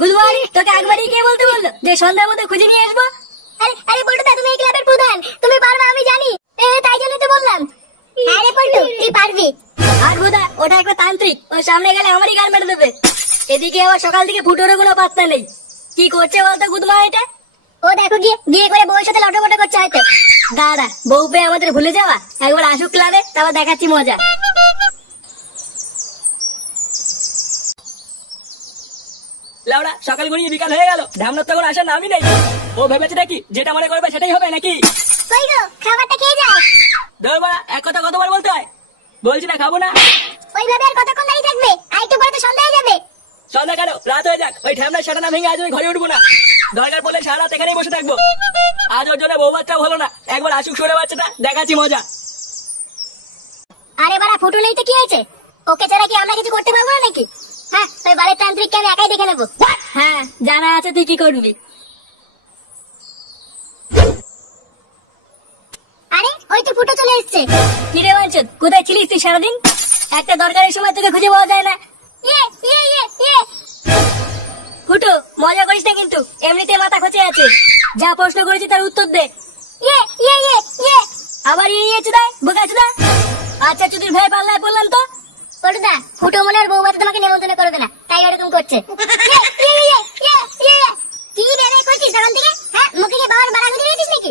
বুঝবানি তোকে একবারই কে বলতে বললো যে সন্ধ্যার মধ্যে খুঁজে নিয়ে আসবো? আরে পল্টুদা, তুমি এই ক্লাবের প্রধান, তুমি পারবে আমি জানি, তাই জন্যই তো বললাম। আরে পল্টু, তুই পারবি। আর বুদা, ওটা একটা তান্ত্রিক, ওর সামনে গেলে আমারই গান মেরে দেবে। এদিকে আবার সকাল থেকে ফুটোরও কোনো পাত্তা নেই। কি করছে বলতো গুদমা এটা? ও দেখো গিয়ে বিয়ে করে বউয়ের সাথে লটপট করছে হয়তো। দাদা, বউ পেয়ে আমাদের ভুলে যাওয়া? একবার আসুক ক্লাবে, তারপর দেখাচ্ছি মজা। লাউড়া, সকাল গড়িয়ে বিকাল হয়ে গেল, ঢামনার তো কোনো আসার নামই নেই। ও ভেবেছে নাকি যেটা মনে করবে সেটাই হবে নাকি? কই গো, খাবারটা খেয়ে যাও। ধর বাড়া, এক কথা কতবার বলতে হয়? বলছি না খাবো না। ওইভাবে আর কতক্ষণ দাঁড়িয়ে থাকবে? আর একটু পরে তো সন্ধ্যা হয়ে যাবে। সন্ধ্যা কেন, রাত হয়ে যাক, ওই ঢামনার সেটা না ভেঙে আজ আমি ঘরে উঠবো না। দরকার পড়লে সারা রাত এখানেই বসে থাকবো। আজ ওর জন্য বউ বাচ্চাও হলো না, একবার আসুক সরে বাচ্চাটা, দেখাচ্ছি মজা। আরে বাড়া, ফুটু নেই তো কি হয়েছে? ওকে ছাড়া কি আমরা কিছু করতে পারবো না নাকি? হ্যাঁ, ওই বাড়ির তান্ত্রিককে আমি একাই দেখে নেবো। হ্যাঁ, জানা আছে তুই কি করবি। আরে ওই তো ফুটো চলে এসছে। কিরে বাঞ্চদ, কোথায় ছিলিস তুই সারাদিন? একটা দরকারের সময় তোকে খুঁজে পাওয়া যায় না। ফুটো, মজা করিস না কিন্তু, এমনিতে মাথা খচে আছে। যা প্রশ্ন করেছি তার উত্তর দে। আবার ইয়ে চুদায়, বোকা চুদা। আচ্ছা চুদির ভাই, পাল্লায় বললাম তো। পল্টুদা, ফুটো মনে আর বউ বাচ্চা তোমাকে নেমন্তন্ন করবে না, তাই ওরকম করছে। কি বেড়ে করছিস তখন থেকে? হ্যাঁ, মুখে কি বাবার বাড়া গুঁজে দিয়েছিস নাকি?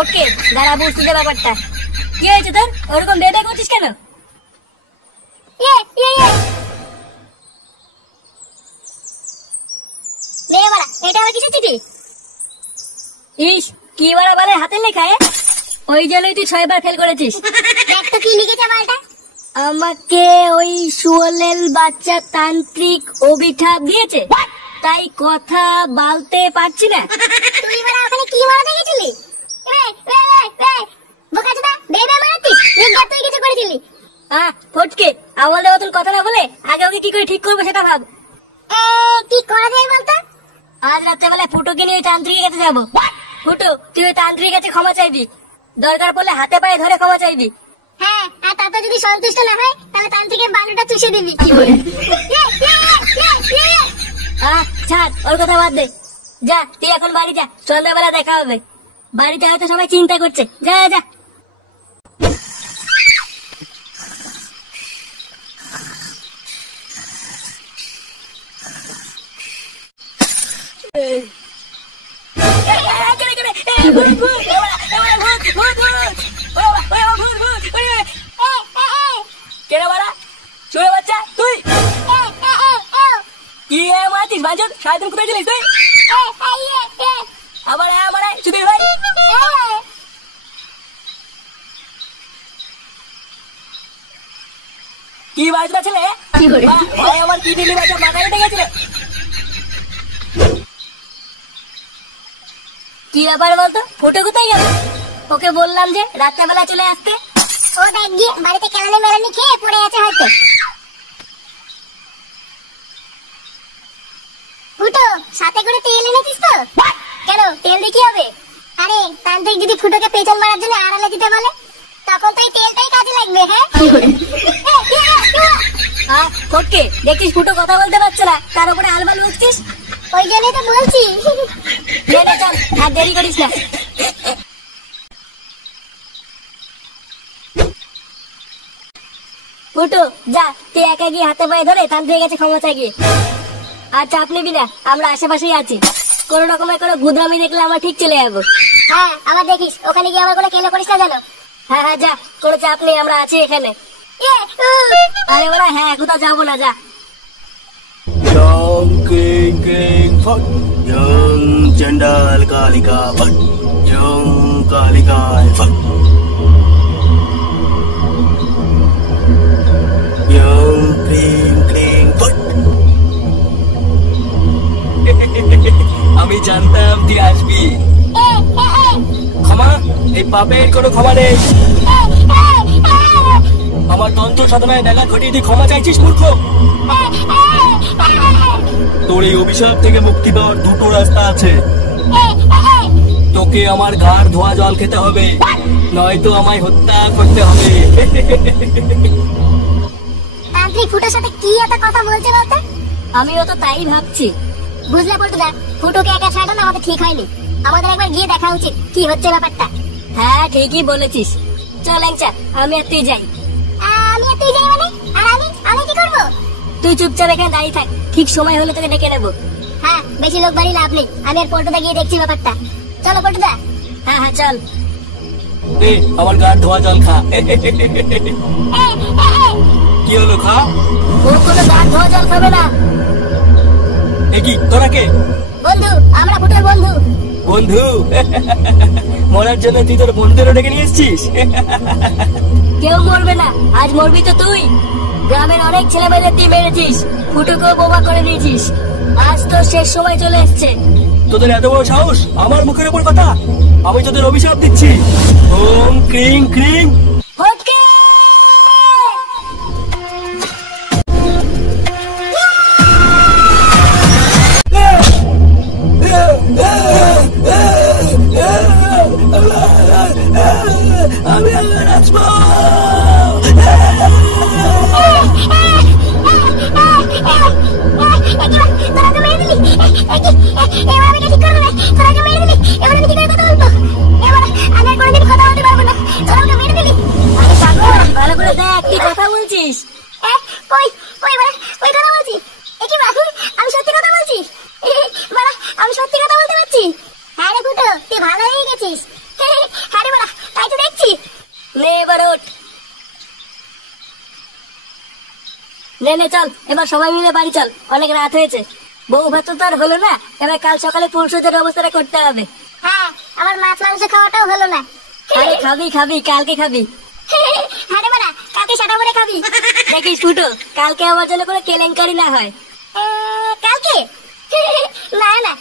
ওকে, দাঁড়া বুঝছি যে ব্যাপারটা। কি হয়েছে তোর? ওরকম বেবে করছিস কেন? এটা আবার কিসের চিঠি? ইস, কি বাড়া বালের হাতের লেখা? ওই জন্যই তুই 6 বার ফেল করেছিস। দেখ তো কি লিখেছে বালটা। আমাকে ওই সুয়েলের বাচ্চা তান্ত্রিক অভিশাপ দিয়েছে, তাই কথা বলতে পারছি না। তুই বলা ওখানে কি মারা দেখেছিলি? বোকাচোদা, বেবে মারাতিস, নির্ঘাত তুই কিছু করেছিলি। ফটকে, আমাদের মতন কথা না বলে আগে ওকে কি করে ঠিক করবো সেটা ভাব। কি করা যায় বলতো? আজ রাত্রেবেলায় ফুটোকে নিয়ে তান্ত্রিকের কাছে যাবো। ফুটো, তুই ওই তান্ত্রিকের কাছে ক্ষমা চাইবি, দরকার পড়লে হাতে পায়ে ধরে ক্ষমা চাইবি। হ্যাঁ, আর তাতে যদি সন্তুষ্ট না হয় তাহলে তান্ত্রিকের বান্ডটা চুষে দিবি। ছাড়, ওর কথা বাদ দে। যা, তুই এখন বাড়ি যা, সন্ধ্যাবেলা দেখা হবে। বাড়িতে হয়তো সবাই চিন্তা করছে। যা যা। কেন বাড়া, শুয়ে বাচ্চা তুই কি মারাতিস? বাঞ্চদ, সারাদিন কোথায় ছিলিস তুই? আবার মারাই সুধীর ভাই। কি বাজনা ছেলে, ভাই আমার কি দিলি বাচ্চা, মাথায় উঠে গেছিল। কি ব্যাপার বলতো? ফুটো কোথায় গেল? ওকে বললাম যে রাত্রেবেলা চলে আসতে। ও দেখ গিয়ে বাড়িতে কেলানি মেলানি খেয়ে পড়ে আছে হয়তো। ফুটো, সাথে করে তেল এনেছিস তো? কেন, তেল দিয়ে কি হবে? আরে তান্ত্রিক যদি ফুটোকে পেছন মারার জন্য আড়ালে দিতে বলে, তখন তো এই তেলটাই কাজে লাগবে। হ্যাঁ, ফটকে, দেখছিস ফুটো কথা বলতে পারছে না, তার উপরে আলবাল বুঝছিস। ওই জন্যই তো বলছি। চল, আর দেরি করিস না। ফুটো, যা, তুই একা গিয়ে হাতে পায়ে ধরে তান্ত্রিকের কাছে ক্ষমা চাই গিয়ে। আর চাপ নিবি না, আমরা আশেপাশেই আছি। কোন রকমের কোনো গুদরামি দেখলে আমরা ঠিক চলে যাবো। হ্যাঁ, আবার দেখিস ওখানে গিয়ে আমার কোনো কেলো করিস না জানো। হ্যাঁ, যা, কোনো চাপ নেই, আমরা আছি এখানে। আরে বলা, হ্যাঁ, কোথাও যাবো না, যা। चंडाल कालिका भट यं कालिकाय भट यं क्लीं क्लीं भट। আমি জানতাম তুই আসবি। ক্ষমা, এই পাপের কোনো ক্ষমা নেই। আমার তন্ত্র সাধনায় ব্যাঘাত ঘটিয়ে তুই ক্ষমা চাইছিস মূর্খ। তোর এই অভিশাপ থেকে মুক্তি পাওয়ার দুটো রাস্তা আছে। তোকে আমার ঘাড় ধোয়া জল খেতে হবে, নয়তো আমায় হত্যা করতে হবে। তান্ত্রিক ফুটোর সাথে কি একটা কথা বলছে বলতে? আমিও তো তাই ভাবছি। বুঝলে পল্টুদা, ফুটোকে একা ছাড়ানো আমাদের ঠিক হয়নি। আমাদের একবার গিয়ে দেখা উচিত কি হচ্ছে ব্যাপারটা। হ্যাঁ ঠিকই বলেছিস। চল ল্যাংচা, আমি আর তুই যাই। আমি আর তুই যাই মানে? আর আমি কি করবো? তুই চুপচাপ এখানে দাঁড়িয়ে থাক, ঠিক সময় হলে তোকে ডেকে নেবো। হ্যাঁ, বেশি লোক বাড়ি লাভ নেই। আমি আর পল্টুদা গিয়ে দেখছি ব্যাপারটা। চলো পল্টুদা। হ্যাঁ হ্যাঁ চল। আমার গার ধোয়া জল খা। কি হলো, খা। ও কোনো গান ধোয়া জল খাবে না। কি তোরা কে? বন্ধু, আমরা ফুটোর বন্ধু। বন্ধু? মরার জন্য তুই তোর বন্ধুদেরও ডেকে নিয়ে এসছিস? কেউ মরবে না, আজ মরবি তো তুই। গ্রামের অনেক ছেলে মেয়েদের তুই মেরেছিস, ফুটোকেও বোমা করে দিয়েছিস। আজ তো শেষ সময় চলে এসছে। তোদের এত বড় সাহস আমার মুখের উপর কথা? আমি তোদের অভিশাপ দিচ্ছি। ওম ক্রিং ক্রিং ফটকে! আমি আবার আসবো। ভালো করে দেখ কি কথা বলছিস। আমি সত্যি কথা বলতে পারছি। হ্যাঁ রে ফুটো, তুই ভালো হয়ে গেছিস। হ্যাঁ রে বলা, তাই তো দেখছি। নে এবার ওঠ। নে চল, এবার সবাই মিলে বাড়ি চল, অনেক রাত হয়েছে। বউ ভাত তো আর হলো না, এবার কাল সকালে পুরুষদের অবস্থাটা করতে হবে। হ্যাঁ, আমার মাছ মাংস খাওয়াটাও হলো না। আরে খাবি খাবি, কালকে খাবি। হ্যাঁ রে বলা, কালকে সেটা করে খাবি। দেখিস ফুটো, কালকে আমার জন্য কোনো কেলেঙ্কারি না হয়। কালকে? না না।